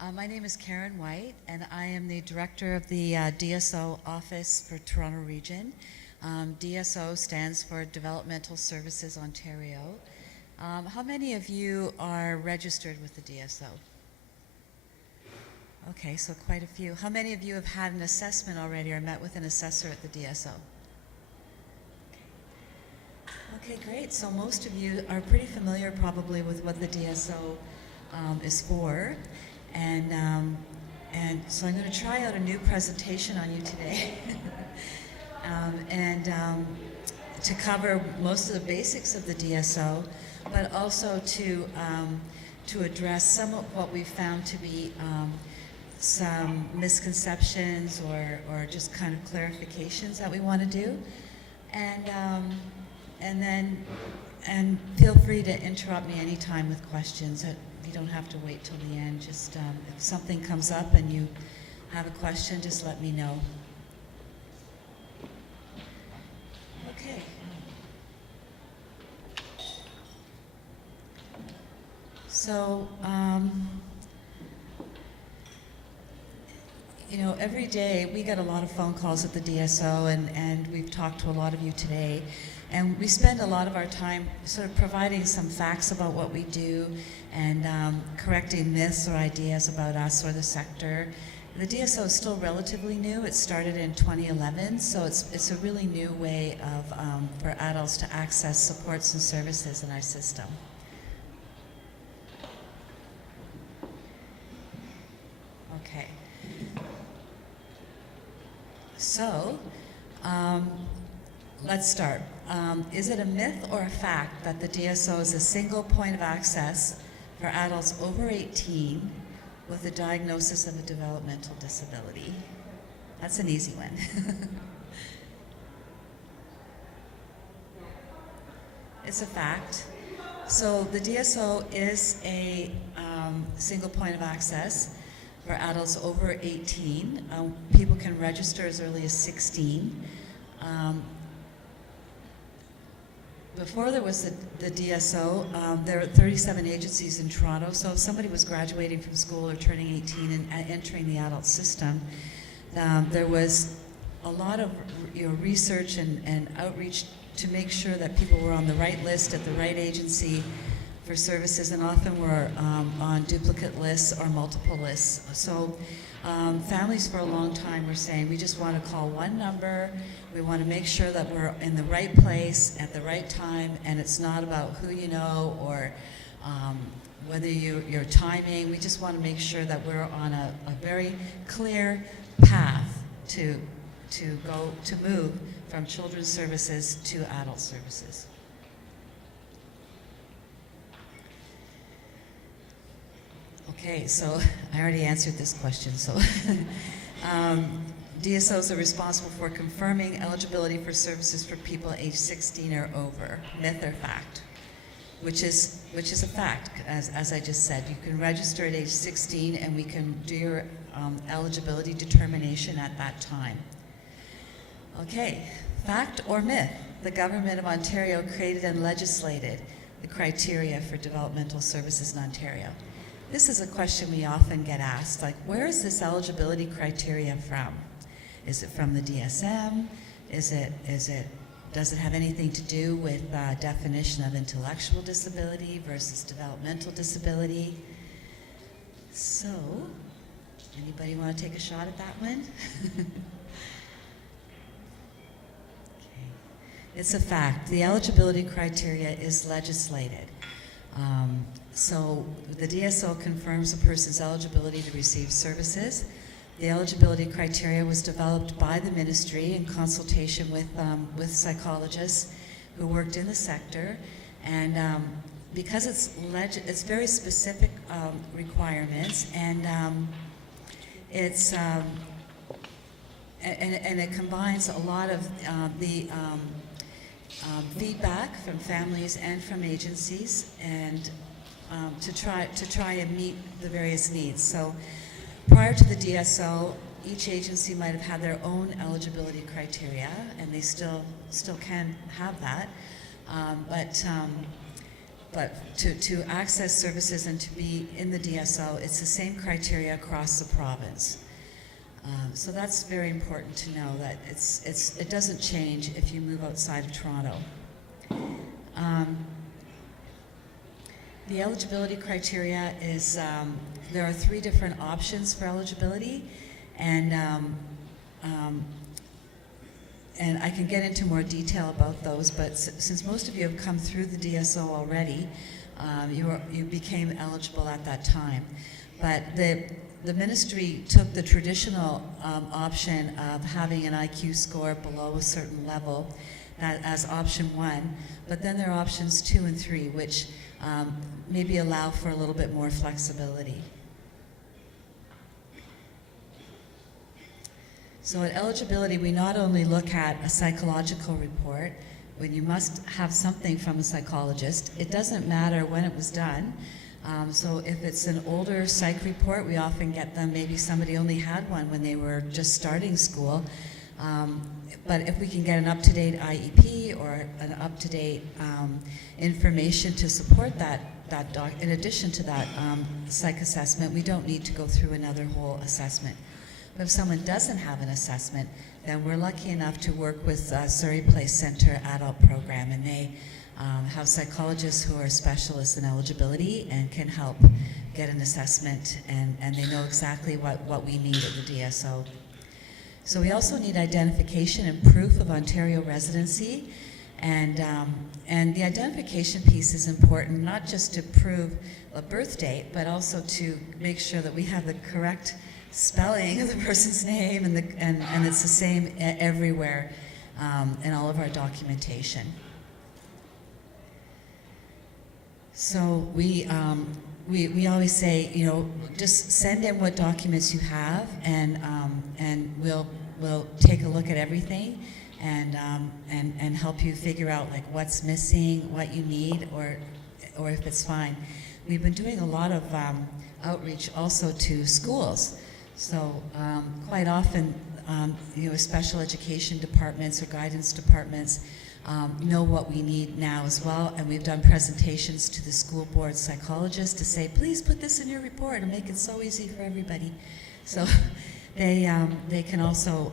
My name is Karen White, and I am the director of the DSO office for Toronto Region. DSO stands for Developmental Services Ontario. How many of you are registered with the DSO? Okay, so quite a few. How many of you have had an assessment already or met with an assessor at the DSO? Okay, great. So most of you are pretty familiar probably with what the DSO is for. And so I'm going to try out a new presentation on you today. To cover most of the basics of the DSO, but also to address some of what we found to be some misconceptions or just kind of clarifications that we want to do. And feel free to interrupt me anytime with questions. You don't have to wait till the end. Just if something comes up and you have a question, just let me know. Okay. So, every day we get a lot of phone calls at the DSO, and we've talked to a lot of you today. And we spend a lot of our time sort of providing some facts about what we do and correcting myths or ideas about us or the sector. The DSO is still relatively new. It started in 2011, so it's a really new way of for adults to access supports and services in our system. Okay. So, let's start. Is it a myth or a fact that the DSO is a single point of access for adults over 18 with a diagnosis of a developmental disability? That's an easy one. It's a fact. So the DSO is a single point of access for adults over 18. People can register as early as 16. Before there was the DSO, there were 37 agencies in Toronto, so if somebody was graduating from school or turning 18 and entering the adult system, there was a lot of research and outreach to make sure that people were on the right list at the right agency for services, and often were on duplicate lists or multiple lists. So families for a long time were saying, we just want to call one number, we want to make sure that we're in the right place at the right time, and it's not about who you know or whether your timing. We just want to make sure that we're on a very clear path to move from children's services to adult services. Okay, so I already answered this question. So DSOs are responsible for confirming eligibility for services for people aged 16 or over. Myth or fact? Which is a fact, as I just said. You can register at age 16, and we can do your eligibility determination at that time. Okay, fact or myth? The Government of Ontario created and legislated the criteria for developmental services in Ontario. This is a question we often get asked, like, where is this eligibility criteria from? Is it from the DSM? Does it have anything to do with definition of intellectual disability versus developmental disability? So, anybody want to take a shot at that one? Okay. It's a fact. The eligibility criteria is legislated. So the DSO confirms a person's eligibility to receive services. The eligibility criteria was developed by the ministry in consultation with psychologists who worked in the sector, and because it's very specific requirements, and it combines a lot of the feedback from families and from agencies, and to try and meet the various needs. So prior to the DSO, each agency might have had their own eligibility criteria, and they still can have that. But but to access services and to be in the DSO, it's the same criteria across the province. So that's very important to know, that it doesn't change if you move outside of Toronto. The eligibility criteria is, there are 3 different options for eligibility, and I can get into more detail about those, but since most of you have come through the DSO already, you became eligible at that time. But the ministry took the traditional option of having an IQ score below a certain level as option 1, but then there are options 2 and 3, which maybe allow for a little bit more flexibility. So at eligibility, we not only look at a psychological report, when you must have something from a psychologist. It doesn't matter when it was done. So if it's an older psych report, we often get them, maybe somebody only had one when they were just starting school. But if we can get an up-to-date IEP or an up-to-date information to support that in addition to that psych assessment, we don't need to go through another whole assessment. But if someone doesn't have an assessment, then we're lucky enough to work with Surrey Place Centre Adult Program, and they have psychologists who are specialists in eligibility and can help get an assessment, and they know exactly what we need at the DSO. So we also need identification and proof of Ontario residency, and the identification piece is important, not just to prove a birth date, but also to make sure that we have the correct spelling of the person's name, and it's the same everywhere in all of our documentation. So we always say, just send in what documents you have, and we'll take a look at everything, and help you figure out like what's missing, what you need, or if it's fine. We've been doing a lot of outreach also to schools. So quite often, special education departments or guidance departments know what we need now as well, and we've done presentations to the school board psychologists to say, please put this in your report and make it so easy for everybody. So they can also,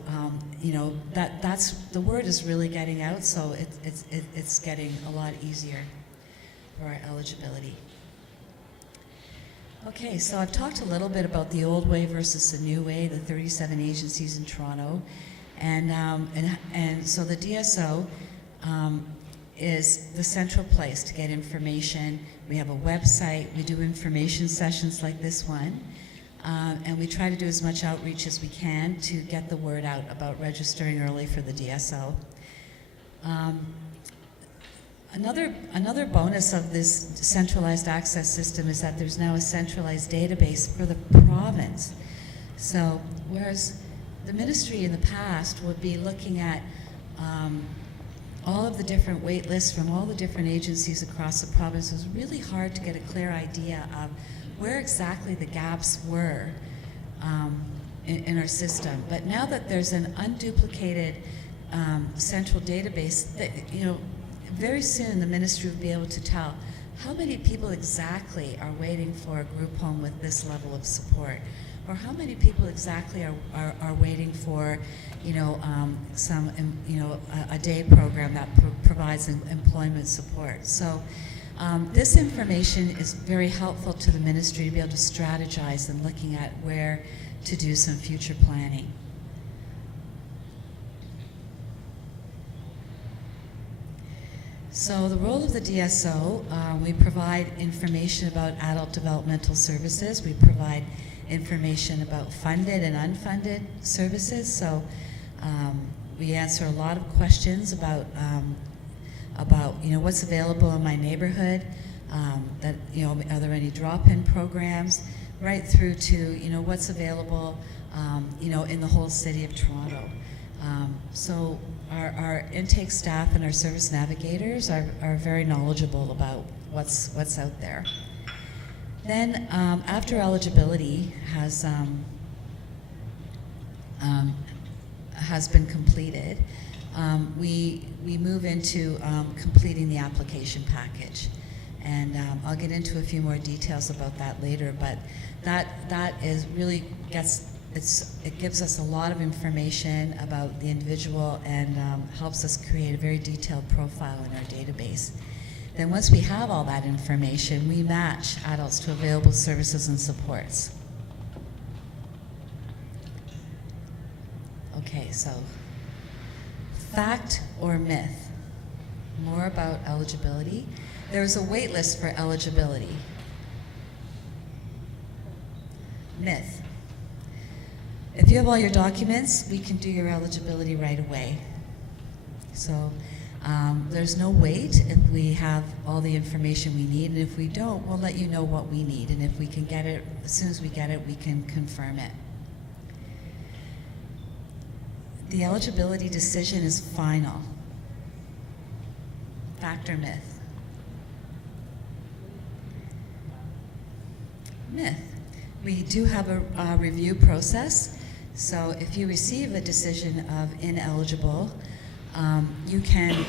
that's the word is really getting out, so it's getting a lot easier for our eligibility. Okay, so I've talked a little bit about the old way versus the new way, the 37 agencies in Toronto, and so the DSO is the central place to get information. We have a website, we do information sessions like this one, and we try to do as much outreach as we can to get the word out about registering early for the DSO. Another bonus of this centralized access system is that there's now a centralized database for the province. So whereas the ministry in the past would be looking at all of the different wait lists from all the different agencies across the province, it was really hard to get a clear idea of where exactly the gaps were in our system. But now that there's an unduplicated central database, that, very soon the ministry will be able to tell how many people exactly are waiting for a group home with this level of support, or how many people exactly are waiting for, a day program that provides employment support. So this information is very helpful to the ministry to be able to strategize and looking at where to do some future planning. So the role of the DSO, we provide information about adult developmental services. We provide information about funded and unfunded services. So we answer a lot of questions about what's available in my neighborhood. Are there any drop-in programs, right through to what's available in the whole city of Toronto. So our intake staff and our service navigators are very knowledgeable about what's out there. Then after eligibility has been completed, we move into completing the application package. And I'll get into a few more details about that later, but that is really it gives us a lot of information about the individual and helps us create a very detailed profile in our database. Then once we have all that information, we match adults to available services and supports. Okay, so fact or myth? More about eligibility. There's a wait list for eligibility. Myth. If you have all your documents, we can do your eligibility right away. So there's no wait if we have all the information we need, and if we don't, we'll let you know what we need, and if we can get it, as soon as we get it, we can confirm it. The eligibility decision is final. Fact or myth? Myth. We do have a review process, so if you receive a decision of ineligible, you can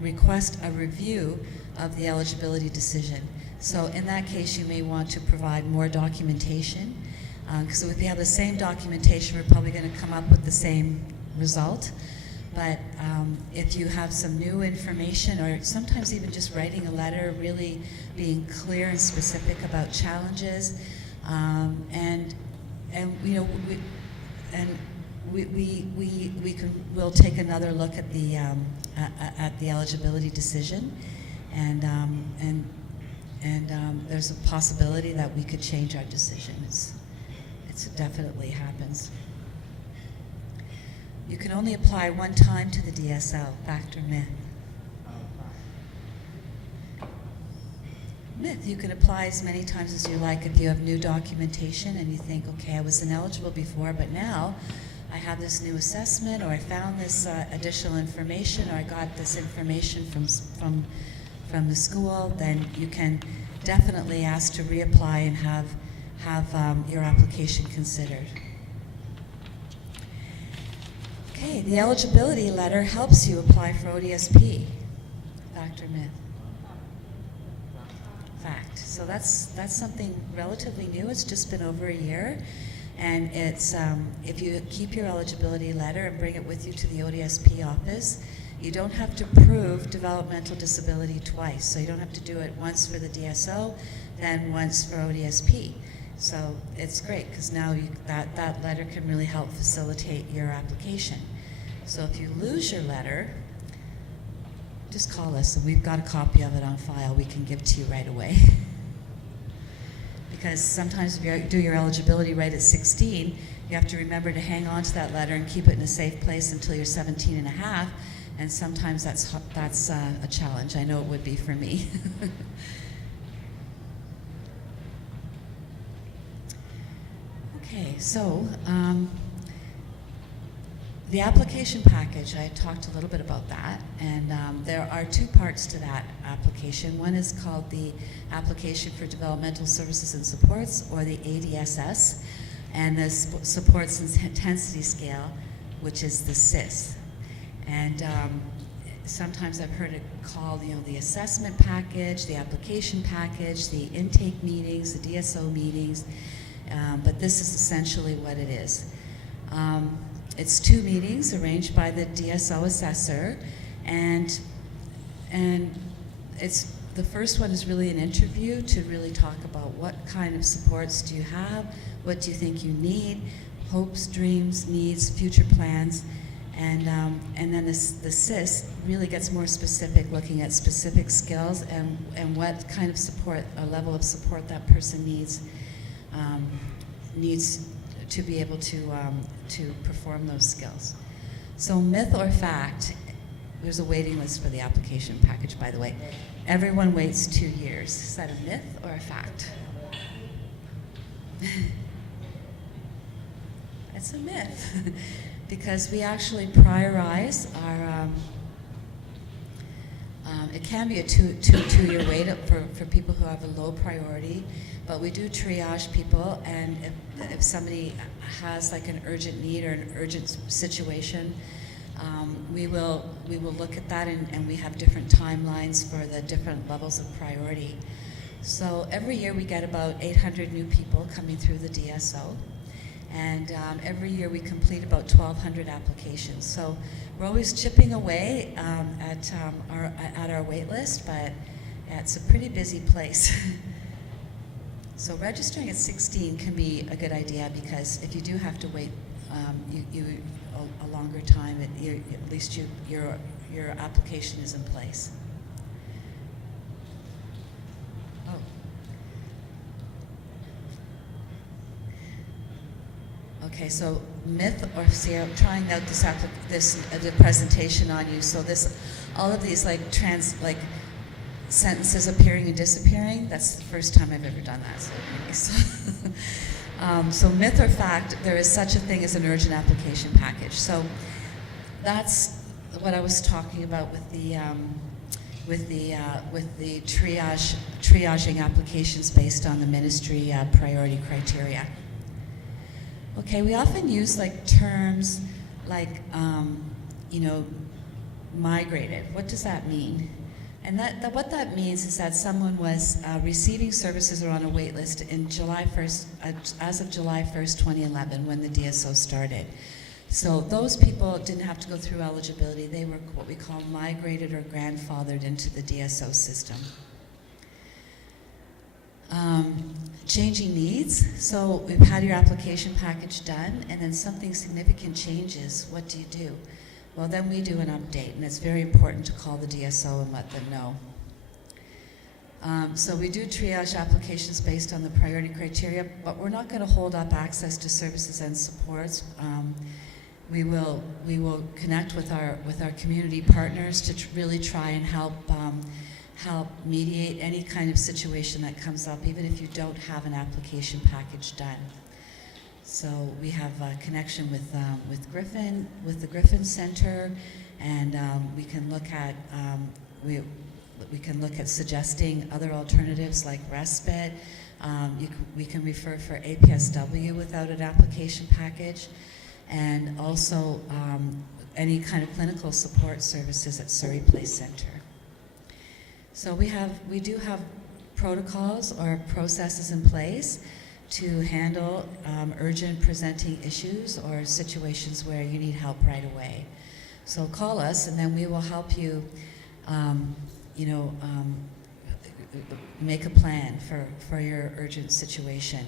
request a review of the eligibility decision. So in that case, you may want to provide more documentation. So if you have the same documentation, we're probably going to come up with the same result. But if you have some new information, or sometimes even just writing a letter, really being clear and specific about challenges, we'll take another look at the eligibility decision, and there's a possibility that we could change our decision. It definitely happens. You can only apply one time to the DSO. Fact or myth? Myth. You can apply as many times as you like if you have new documentation and you think, okay, I was ineligible before, but now I have this new assessment, or I found this additional information, or I got this information from the school. Then you can definitely ask to reapply and have your application considered. Okay, the eligibility letter helps you apply for ODSP. Fact or myth? Fact. So that's something relatively new. It's just been over a year, and it's if you keep your eligibility letter and bring it with you to the ODSP office, you don't have to prove developmental disability twice. So you don't have to do it once for the DSO, then once for ODSP. So it's great because now that letter can really help facilitate your application. So if you lose your letter, just call us and we've got a copy of it on file we can give to you right away. Because sometimes if you do your eligibility right at 16, you have to remember to hang on to that letter and keep it in a safe place until you're 17 and a half, and sometimes that's a challenge. I know it would be for me. Okay, so the application package, I talked a little bit about that, and there are two parts to that application. One is called the Application for Developmental Services and Supports, or the ADSS, and the Supports Intensity Scale, which is the SIS. And sometimes I've heard it called, the assessment package, the application package, the intake meetings, the DSO meetings, but this is essentially what it is. It's 2 meetings arranged by the DSO assessor, and it's the first one is really an interview to really talk about what kind of supports do you have, what do you think you need, hopes, dreams, needs, future plans, and then the SIS really gets more specific, looking at specific skills and what kind of support, a level of support that person needs to be able to perform those skills. So myth or fact, there's a waiting list for the application package, by the way. Everyone waits 2 years. Is that a myth or a fact? It's a myth because we actually prioritize our, it can be a two-year wait for people who have a low priority, but we do triage people, and if somebody has like an urgent need or an urgent situation, We will look at that, and we have different timelines for the different levels of priority. So every year we get about 800 new people coming through the DSO, and every year we complete about 1,200 applications. So we're always chipping away at our wait list, but it's a pretty busy place. So registering at 16 can be a good idea, because if you do have to wait a longer time, at least your application is in place. Oh. Okay, so myth, or see, I'm trying out the presentation on you. So all of these like sentences appearing and disappearing. That's the first time I've ever done that. So, anyways. So myth or fact, there is such a thing as an urgent application package. So that's what I was talking about with the triaging applications based on the ministry priority criteria. Okay, we often use like terms like migrated. What does that mean? And what that means is that someone was receiving services or on a wait list in July 1st, as of July 1st, 2011, when the DSO started. So those people didn't have to go through eligibility. They were what we call migrated or grandfathered into the DSO system. Changing needs. So we've had your application package done, and then something significant changes. What do you do? Well, then we do an update, and it's very important to call the DSO and let them know. So we do triage applications based on the priority criteria, but we're not going to hold up access to services and supports. We will connect with our community partners to really try and help mediate any kind of situation that comes up, even if you don't have an application package done. So we have a connection with Griffin, with the Griffin Center, and we can look at we can look at suggesting other alternatives like respite. We can refer for APSW without an application package, and also any kind of clinical support services at Surrey Place Center. So we do have protocols or processes in place to handle urgent presenting issues or situations where you need help right away. So call us, and then we will help you, make a plan for your urgent situation.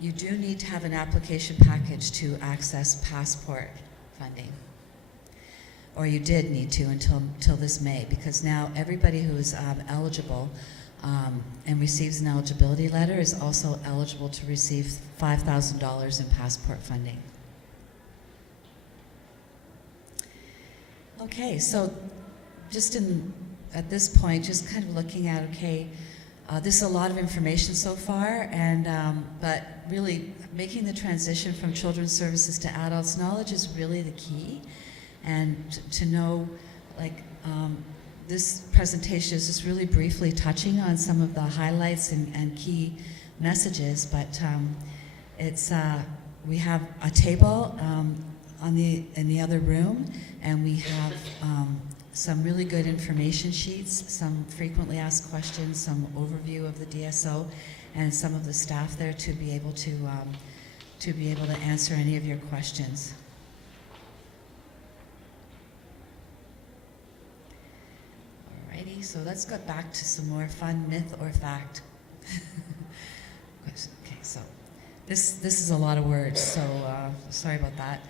You do need to have an application package to access passport funding. Or you did need to until this May, because now everybody who is eligible and receives an eligibility letter is also eligible to receive $5,000 in passport funding. Okay, so just at this point, just kind of looking at, this is a lot of information so far, and but really making the transition from children's services to adults knowledge is really the key. And to know, this presentation is just really briefly touching on some of the highlights and key messages, but we have a table in the other room, and we have some really good information sheets, some frequently asked questions, some overview of the DSO, and some of the staff there to be able to answer any of your questions. So let's go back to some more fun myth or fact. Okay, so this is a lot of words, so sorry about that.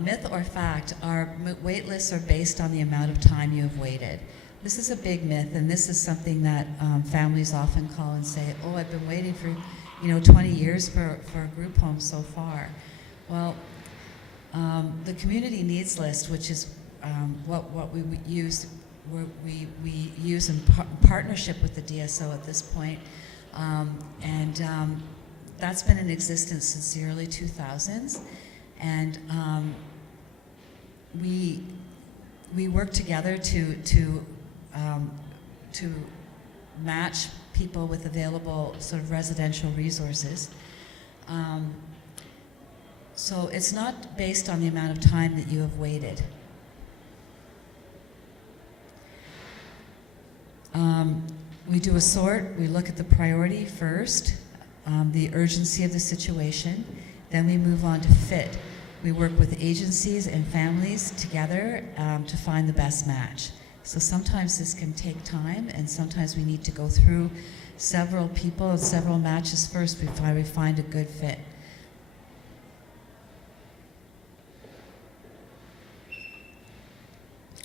Myth or fact, our wait lists are based on the amount of time you have waited. This is a big myth, and this is something that families often call and say, oh, I've been waiting for 20 years for a group home so far. Well, the community needs list, which is what we use in partnership with the DSO at this point, and that's been in existence since the early 2000s, and we work together to match people with available sort of residential resources. So it's not based on the amount of time that you have waited. We do a sort. We look at the priority first, the urgency of the situation. Then we move on to fit. We work with agencies and families together to find the best match. So sometimes this can take time, and sometimes we need to go through several people and several matches first before we find a good fit.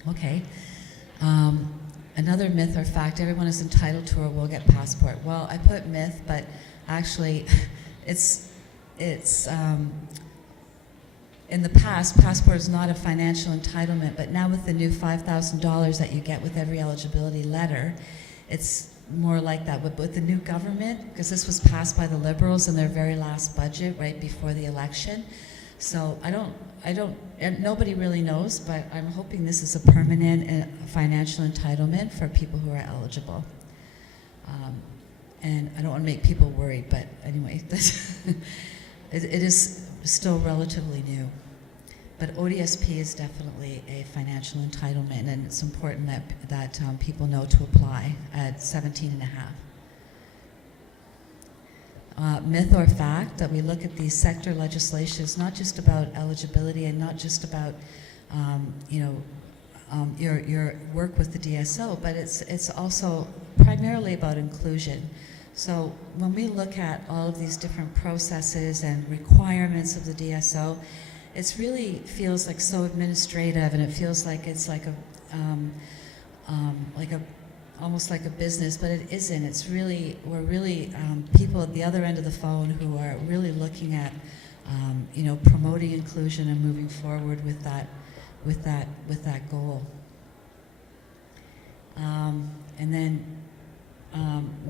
Okay. Another myth or fact, everyone is entitled to or will get passport. Well, I put myth, but actually it's in the past, passport is not a financial entitlement, but now with the new $5,000 that you get with every eligibility letter, it's more like that. But with the new government, because this was passed by the Liberals in their very last budget right before the election, so and nobody really knows, but I'm hoping this is a permanent financial entitlement for people who are eligible. And I don't want to make people worried, but anyway, it is still relatively new. But ODSP is definitely a financial entitlement, and it's important that people know to apply at 17 and a half. Myth or fact that we look at these sector legislation is not just about eligibility and not just about your work with the DSO, but it's also primarily about inclusion. So when we look at all of these different processes and requirements of the DSO, it really feels like so administrative, and it feels like it's like almost like a business, but it isn't. We're really people at the other end of the phone who are really looking at promoting inclusion and moving forward with that goal. And then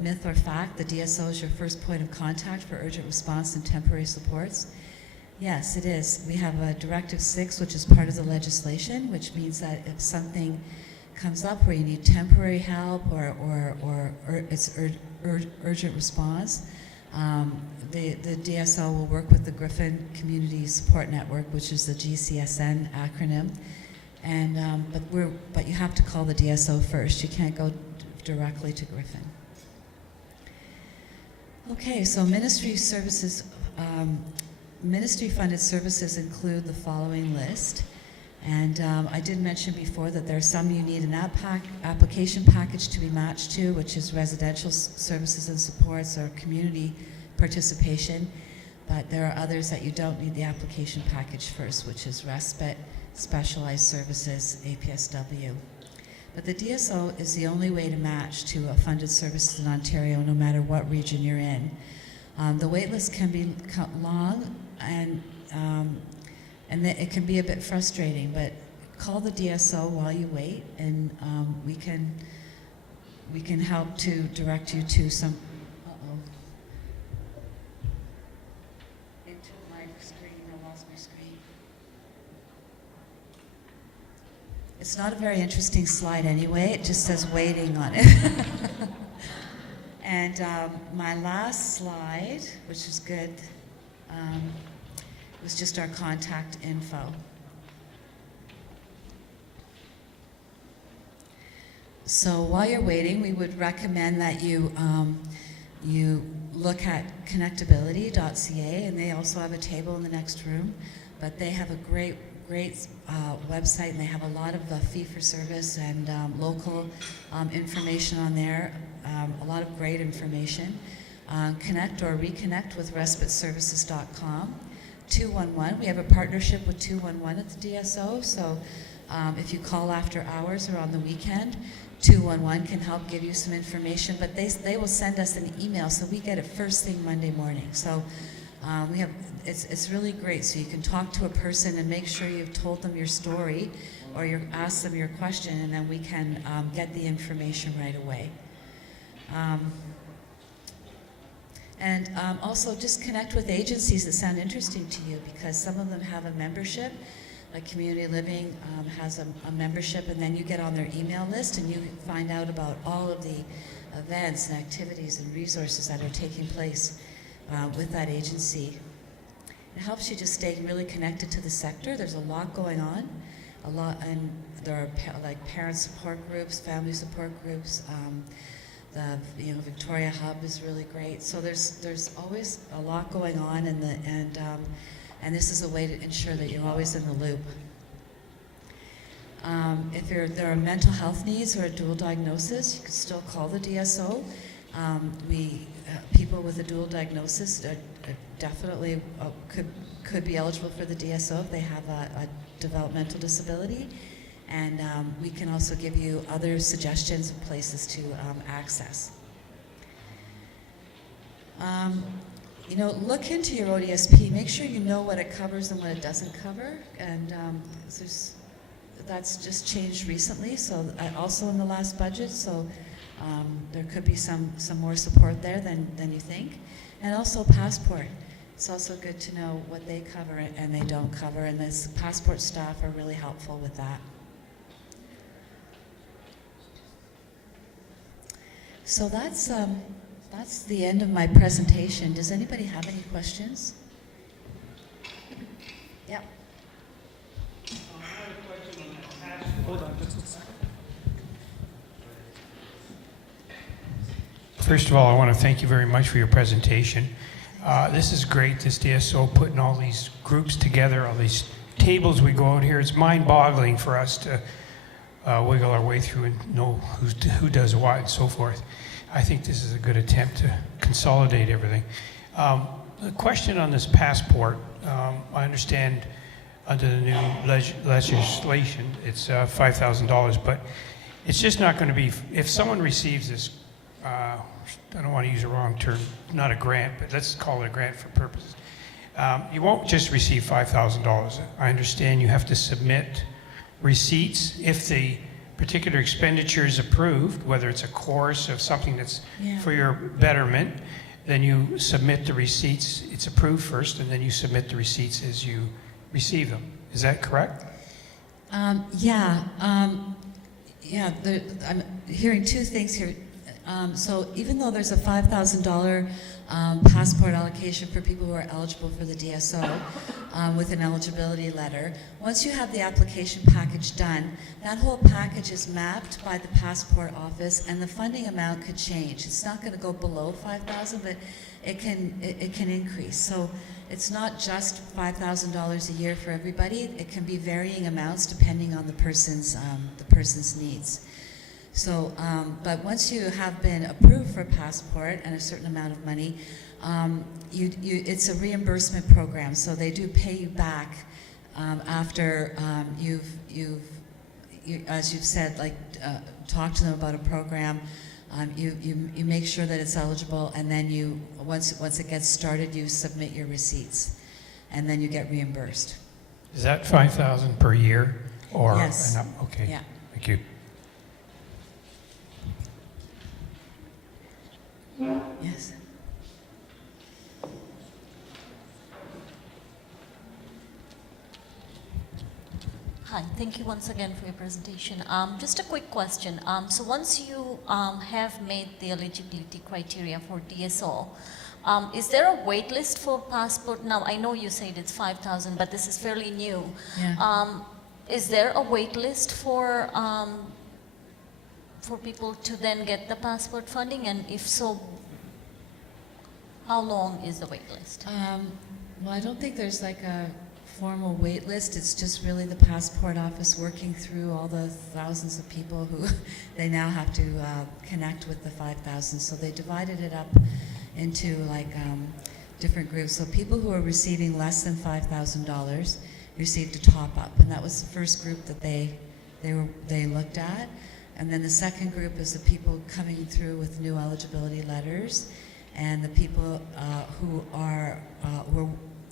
myth or fact, the DSO is your first point of contact for urgent response and temporary supports. Yes, it is. We have a Directive 6, which is part of the legislation, which means that if something comes up where you need temporary help or it's urgent response, the DSO will work with the Griffin Community Support Network, which is the GCSN acronym, and but you have to call the DSO first. You can't go directly to Griffin. Okay, so ministry services, ministry-funded services include the following list. And I did mention before that there are some you need an application package to be matched to, which is residential services and supports or community participation. But there are others that you don't need the application package first, which is respite, specialized services, APSW. But the DSO is the only way to match to a funded service in Ontario, no matter what region you're in. The waitlist can be long, and it can be a bit frustrating, but call the DSO while you wait, and we can help to direct you to some. Into my screen, I lost my screen. It's not a very interesting slide anyway. It just says waiting on it. And my last slide, which is good. Was just our contact info. So while you're waiting, we would recommend that you look at connectability.ca, and they also have a table in the next room, but they have a great website, and they have a lot of fee-for-service and local information on there, a lot of great information. Connect or reconnect with respiteservices.com. 211, we have a partnership with 211 at the DSO, so if you call after hours or on the weekend, 211 can help give you some information, but they will send us an email, so we get it first thing Monday morning. So it's really great, so you can talk to a person and make sure you've told them your story, or you ask them your question, and then we can get the information right away. And also just connect with agencies that sound interesting to you, because some of them have a membership, like Community Living has a membership, and then you get on their email list and you find out about all of the events and activities and resources that are taking place with that agency. It helps you just stay really connected to the sector. There's a lot going on, and there are like parent support groups, family support groups. The Victoria Hub is really great. So there's always a lot going on, and this is a way to ensure that you're always in the loop. If there are mental health needs or a dual diagnosis, you can still call the DSO. People with a dual diagnosis definitely could be eligible for the DSO if they have a developmental disability. And we can also give you other suggestions of places to access. Look into your ODSP. Make sure you know what it covers and what it doesn't cover. And that's just changed recently, so also in the last budget. So there could be some more support there than you think. And also Passport. It's also good to know what they cover and they don't cover. And this Passport staff are really helpful with that. So that's the end of my presentation. Does anybody have any questions? Yep. I have a question on that passport. Hold on just a second. First of all, I want to thank you very much for your presentation. This is great, this DSO putting all these groups together, all these tables we go out here. It's mind-boggling for us to wiggle our way through and know who does what and so forth. I think this is a good attempt to consolidate everything. The question on this passport, I understand under the new legislation, it's $5,000, but it's just not going to be, if someone receives this, I don't want to use a wrong term, not a grant, but let's call it a grant for purposes. You won't just receive $5,000. I understand you have to submit receipts if the particular expenditure is approved, whether it's a course of something that's for your betterment, then you submit the receipts. It's approved first, and then you submit the receipts as you receive them. Is that correct? I'm hearing two things here. So even though there's a $5,000 passport allocation for people who are eligible for the DSO with an eligibility letter, once you have the application package done, that whole package is mapped by the passport office, and the funding amount could change. It's not going to go below $5,000, but it can increase. So it's not just $5,000 a year for everybody. It can be varying amounts depending on the person's needs. So, but once you have been approved for a passport and a certain amount of money, it's a reimbursement program. So they do pay you back after as you've said, like talk to them about a program. You make sure that it's eligible, and then once it gets started, you submit your receipts, and then you get reimbursed. Is that $5,000 per year, or yes? Okay. Yeah. Thank you. Yes. Hi, thank you once again for your presentation. Just a quick question. So once you have made the eligibility criteria for DSO, is there a wait list for passport? Now, I know you said it's 5,000, but this is fairly new. Yeah. Is there a wait list for people to then get the passport funding? And if so, how long is the wait list? Well, I don't think there's like a formal wait list. It's just really the passport office working through all the thousands of people who they now have to connect with the 5,000. So they divided it up into like different groups. So people who are receiving less than $5,000 received a top up, and that was the first group that they looked at. And then the second group is the people coming through with new eligibility letters, and the people who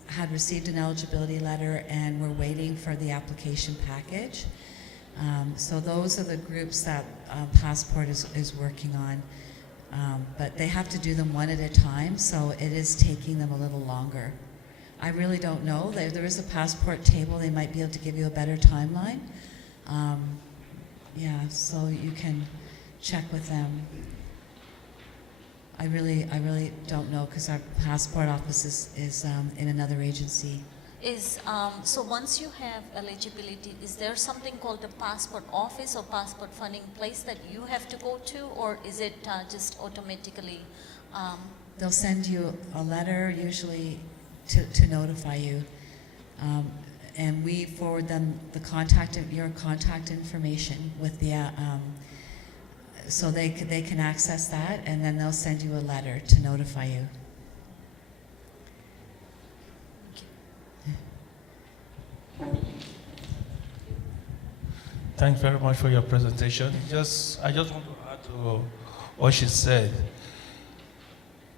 had received an eligibility letter and were waiting for the application package. So those are the groups that Passport is working on. But they have to do them one at a time, so it is taking them a little longer. I really don't know. There is a Passport table. They might be able to give you a better timeline. Yeah, so you can check with them. I really don't know because our passport office is in another agency. So once you have eligibility, is there something called a passport office or passport funding place that you have to go to, or is it just automatically? They'll send you a letter usually to notify you, and we forward them your contact information with the so they can access that, and then they'll send you a letter to notify you. Thanks very much for your presentation. I just want to add to what she said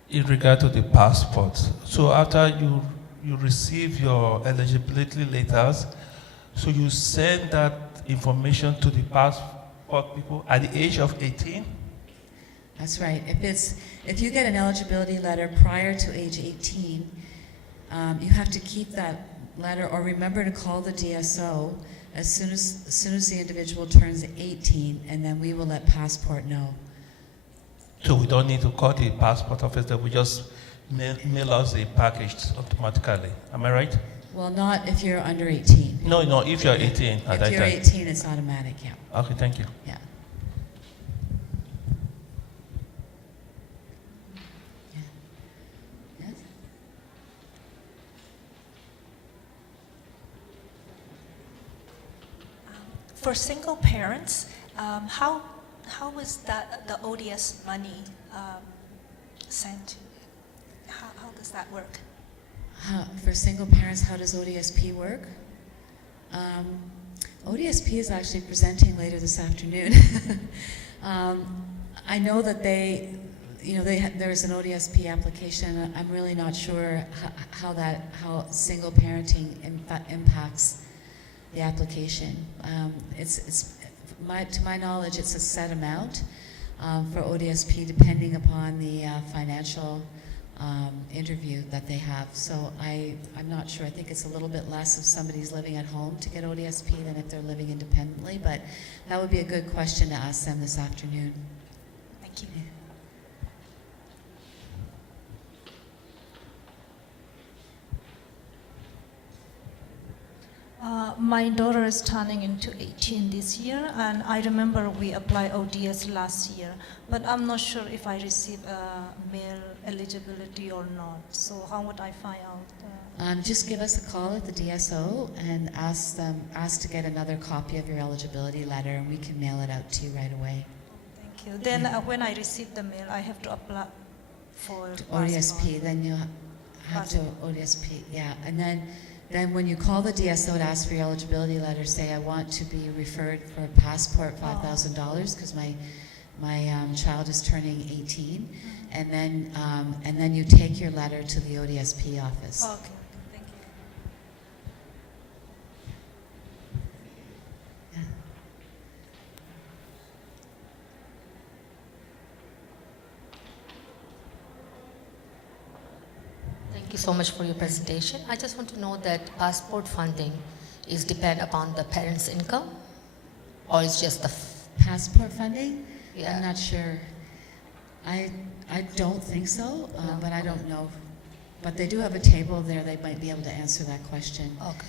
in regard to the passport. So after you receive your eligibility letters, so you send that information to the passport people at the age of 18? That's right. If you get an eligibility letter prior to age 18, you have to keep that letter, or remember to call the DSO as soon as the individual turns 18, and then we will let passport know. So we don't need to call the passport office, that we just mail us the package automatically. Am I right? Well, not if you're under 18. No, if you're 18 at that If you're time. 18, it's automatic, yeah. Okay, thank you. Yeah. Yeah. Yes? For single parents, how is that the ODS money sent? How does that work? For single parents, how does ODSP work? ODSP is actually presenting later this afternoon. I know that there's an ODSP application. I'm really not sure how single parenting impacts the application. To my knowledge, it's a set amount for ODSP depending upon the financial interview that they have. So I'm not sure. I think it's a little bit less if somebody's living at home to get ODSP than if they're living independently, but that would be a good question to ask them this afternoon. Thank you. My daughter is turning into 18 this year, and I remember we applied ODS last year, but I'm not sure if I receive mail eligibility or not. So how would I find out? Just give us a call at the DSO and ask to get another copy of your eligibility letter, and we can mail it out to you right away. Thank you. Then when I receive the mail, I have to apply for ODSP, then you have to ODSP, yeah. And then when you call the DSO to ask for your eligibility letter, say, I want to be referred for a passport, $5,000, because my child is turning 18, and then you take your letter to the ODSP office. Okay, thank you. Yeah. Thank you so much for your presentation. I just want to know that passport funding is depend upon the parents' income, or it's just the Passport funding? Yeah. I'm not sure. I don't think so, but I don't know. But they do have a table there. They might be able to answer that question. Okay.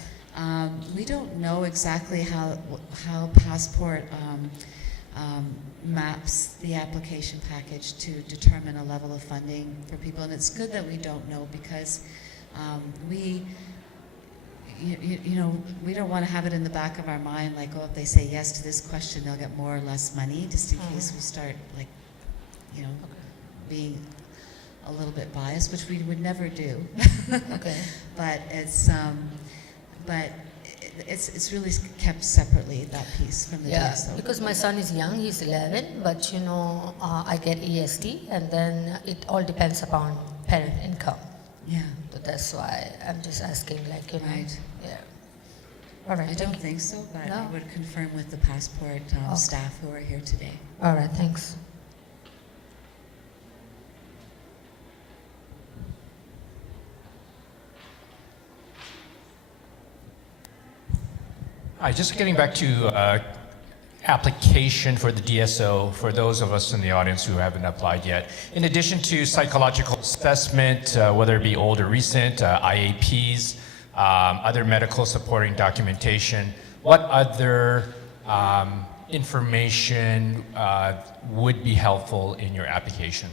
We don't know exactly how Passport maps the application package to determine a level of funding for people, and it's good that we don't know, because we don't want to have it in the back of our mind, like, oh, if they say yes to this question, they'll get more or less money, just in case we start, like, being a little bit biased, which we would never do. Okay. But it's really kept separately, that piece from the Yeah, DSO. because my son is young, he's 11, but I get EST, and then it all depends upon parent income. Yeah. So that's why I'm just asking, Right. Yeah. All right. I don't think so, but I No. would confirm with the Passport staff who are here today. All right, thanks. Hi, just getting back to application for the DSO for those of us in the audience who haven't applied yet. In addition to psychological assessment, whether it be old or recent, IAPs, other medical supporting documentation, what other information would be helpful in your application?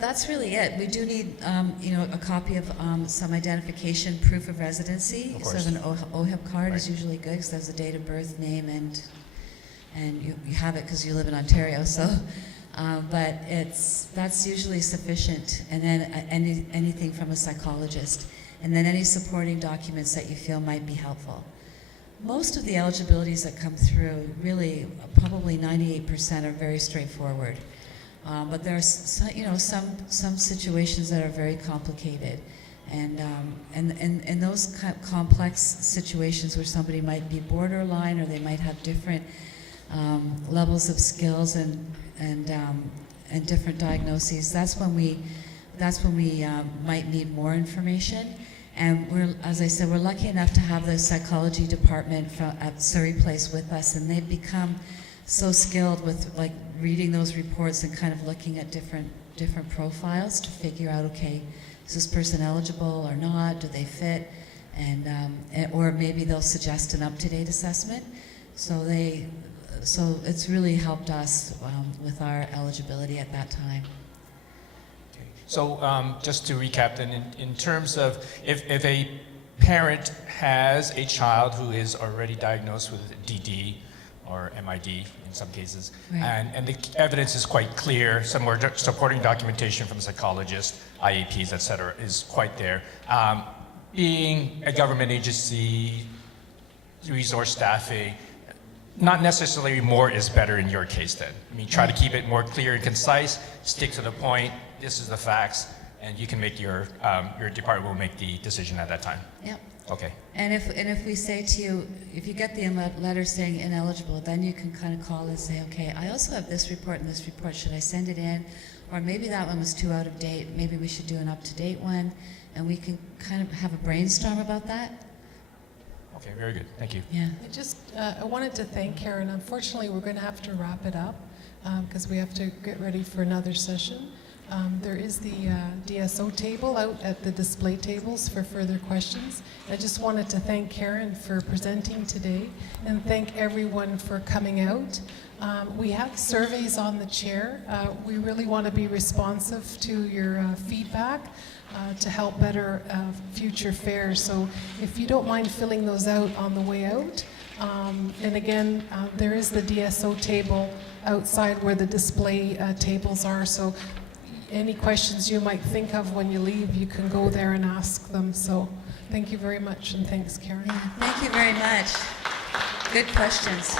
That's really it. We do need, a copy of some identification, proof of residency. Of So course. an OHIP card is Right. usually good because there's a date of birth, name, and you have it because you live in Ontario. So, but that's usually sufficient. And then anything from a psychologist, and then any supporting documents that you feel might be helpful. Most of the eligibilities that come through, really, probably 98% are very straightforward. But there's some situations that are very complicated, and those complex situations where somebody might be borderline or they might have different levels of skills and different diagnoses. That's when we might need more information. And as I said, we're lucky enough to have the psychology department at Surrey Place with us, and they've become so skilled with like reading those reports and kind of looking at different profiles to figure out, okay, is this person eligible or not? Do they fit? And or maybe they'll suggest an up-to-date assessment. So it's really helped us with our eligibility at that time. So just to recap then, in terms of if a parent has a child who is already diagnosed with DD or MID in some cases, Right. and the evidence is quite clear, some more supporting documentation from the psychologist, IAPs, et cetera, is quite there. Being a government agency, resource staffing, not necessarily more is better in your case then. I mean, try to keep it more clear and concise, stick to the point, this is the facts, and you can make your department will make the decision at that time. Yep. Okay. And if we say to you, if you get the letter saying ineligible, then you can kind of call and say, okay, I also have this report and this report. Should I send it in? Or maybe that one was too out of date. Maybe we should do an up-to-date one. And we can kind of have a brainstorm about that. Okay, very good. Thank you. Yeah. I wanted to thank Karen. Unfortunately, we're going to have to wrap it up because we have to get ready for another session. There is the DSO table out at the display tables for further questions. I just wanted to thank Karen for presenting today and thank everyone for coming out. We have surveys on the chair. We really want to be responsive to your feedback to help better future fairs. So if you don't mind filling those out on the way out. And again, there is the DSO table outside where the display tables are. So any questions you might think of when you leave, you can go there and ask them. So thank you very much, and thanks, Karen. Thank you very much. Good questions.